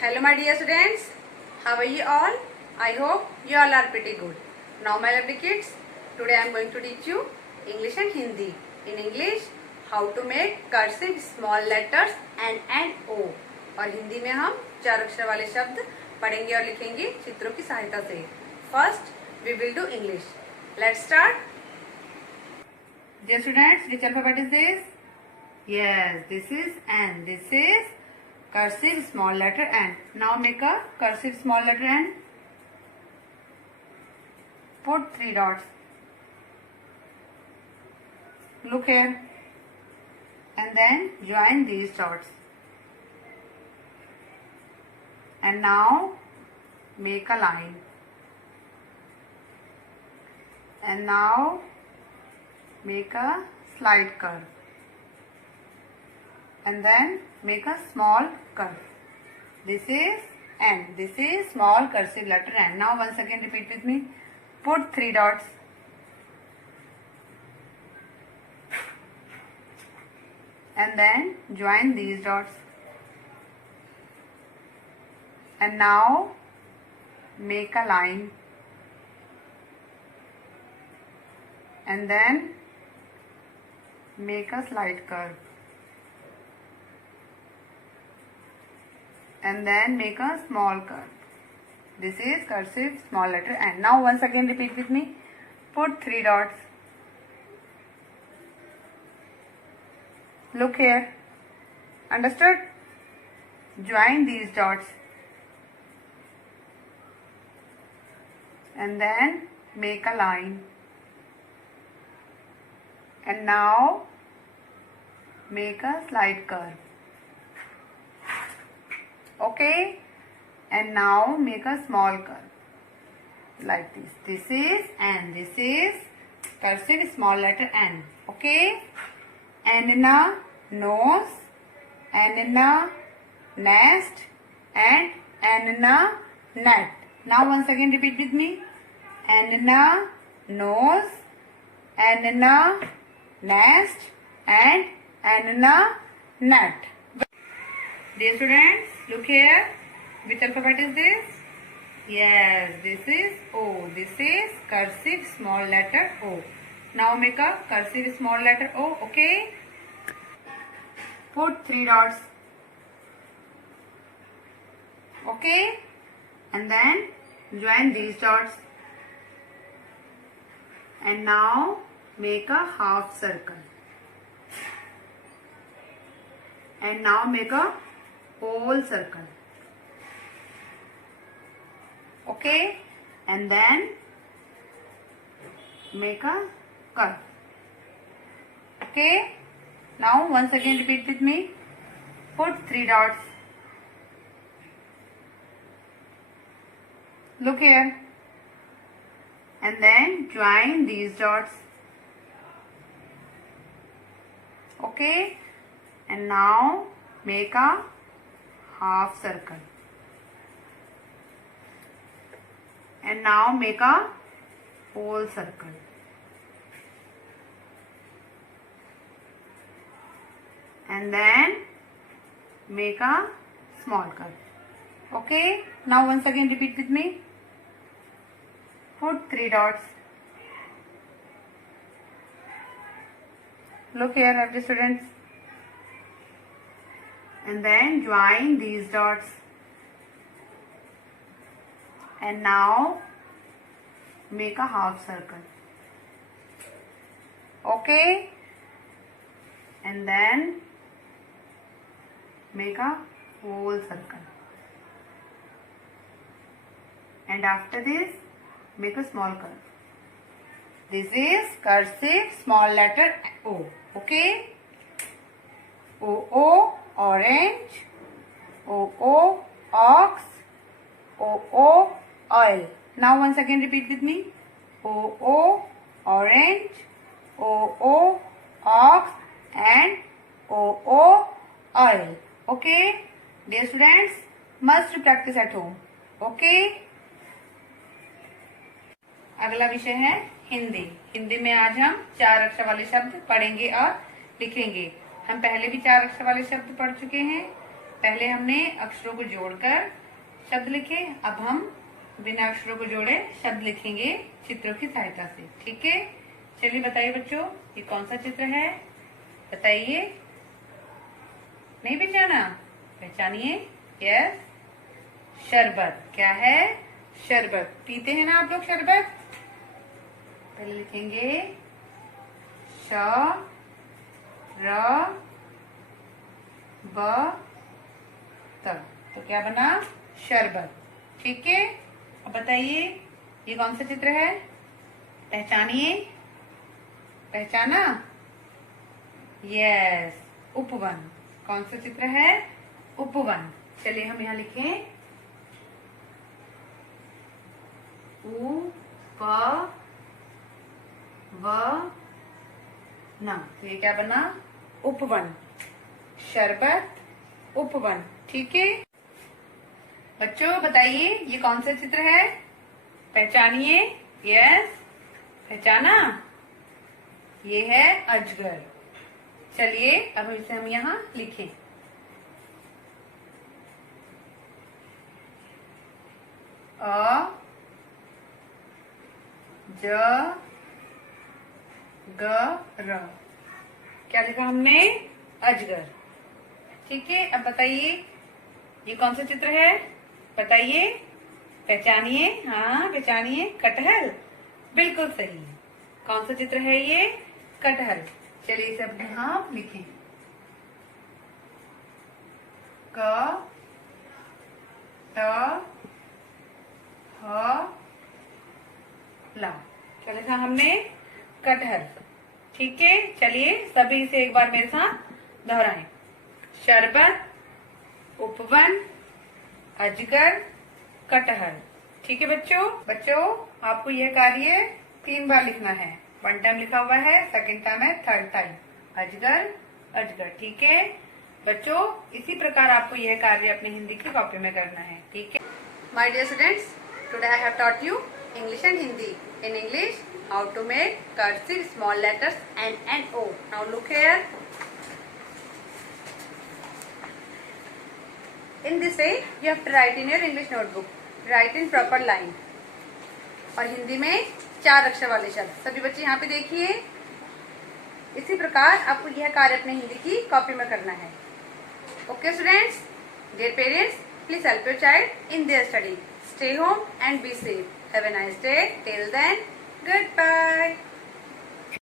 Hello my dear students, how are you all? I hope you all are pretty good. Now my lovely kids, today I am going to teach you English and Hindi. In English, how to make cursive small letters N and O. और हिंदी में हम 4 अक्षर वाले शब्द पढ़ेंगे और लिखेंगे चित्रों की सहायता से. First, we will do English. Let's start. Dear students, which alphabet is this? Yes, this is N. This is cursive small letter N. Now make a cursive small letter N. Put 3 dots. Look here. And then join these dots. And now make a line. And now make a slight curve. And then make a small curve. This is N. This is small cursive letter N. Now once again repeat with me. Put 3 dots. And then join these dots. And now make a line. And then make a slight curve. And then make a small curve. This is cursive small letter N. Now once again repeat with me. Put 3 dots. Look here. Understood? Join these dots. And then make a line. And now make a slight curve. Okay, and now make a small curve like this. This is N. This is cursive small letter N. Okay, N in a nose, N in a nest, and N in a net. Now once again repeat with me. N in a nose, N in a nest, and N in a net. Dear students, look here. Which alphabet is this? Yes, this is O. This is cursive small letter O. Now make a cursive small letter O, okay? Put 3 dots. Okay? And then join these dots. And now make a half circle. And now make a whole circle. Okay, and then make a curve. Okay, now once again repeat with me. Put 3 dots. Look here. And then join these dots. Okay, and now make a half circle. And now make a whole circle. And then make a small curve. Okay, now once again repeat with me. Put 3 dots. Look here, every students. And then join these dots. And now make a half circle. Okay, and then make a whole circle. And after this make a small curve. This is cursive small letter O. Okay, O orange, O ox, O oil. Now once again repeat with me. O orange, O ox, and O oil. Okay, dear students, must practice at home. Okay. अगला विषय है हिंदी. हिंदी में आज हम 4 अक्षर वाले शब्द पढ़ेंगे और लिखेंगे. हम पहले भी 4 अक्षर वाले शब्द पढ़ चुके हैं. पहले हमने अक्षरों को जोड़कर शब्द लिखे, अब हम बिना अक्षरों को जोड़े शब्द लिखेंगे चित्रों की सहायता से। ठीक है, चलिए बताइए बच्चों, ये कौन सा चित्र है? बताइए। नहीं पहचाना? पहचानिए। यस, शरबत। क्या है? शरबत। पीते हैं ना आप लोग शरबत? पहले लिखेंगे श र ब त, तो क्या बना? शरबत। ठीक है, अब बताइए ये कौन सा चित्र है? पहचानिए। पहचाना? यस, उपवन। कौन सा चित्र है? उपवन। चलिए हम यहाँ लिखें उ प व न, तो ये क्या बना? उपवन। शरबत, उपवन। ठीक है बच्चों, बताइए ये कौन सा चित्र है? पहचानिए। यस, पहचाना? ये है अजगर। चलिए अब इसे हम यहाँ लिखें अ ज ग र। क्या लिखा हमने? अजगर। ठीक है, अब बताइए ये कौन सा चित्र है? बताइए, पहचानिए। हाँ पहचानिए। कटहल। बिल्कुल सही। कौन सा चित्र है ये? कटहल। चलिए इसे अब यहाँ लिखें क ट ह ला। क्या लिखा हमने? कटहल। ठीक है, चलिए सभी इसे एक बार मेरे साथ दोहराएं। शरबत, उपवन, अजगर, कटहल। ठीक है बच्चों आपको यह कार्य 3 बार लिखना है। 1 टाइम लिखा हुआ है, 2nd टाइम है, 3rd टाइम अजगर अजगर। ठीक है बच्चों, इसी प्रकार आपको यह कार्य अपनी हिंदी की कॉपी में करना है। ठीक है my dear students, today I have taught you English and Hindi. In English, how to make cursive small letters N and O. Now look here. In this way, you have to write in your English notebook. Write in proper line. और हिंदी में 4 अक्षर वाले शब्द। सभी बच्चे यहाँ पे देखिए, इसी प्रकार आपको यह कार्य अपने हिंदी की कॉपी में करना है। Okay students, dear parents, please help your child in their study. Stay home and be safe. Have a nice day. Till then, goodbye.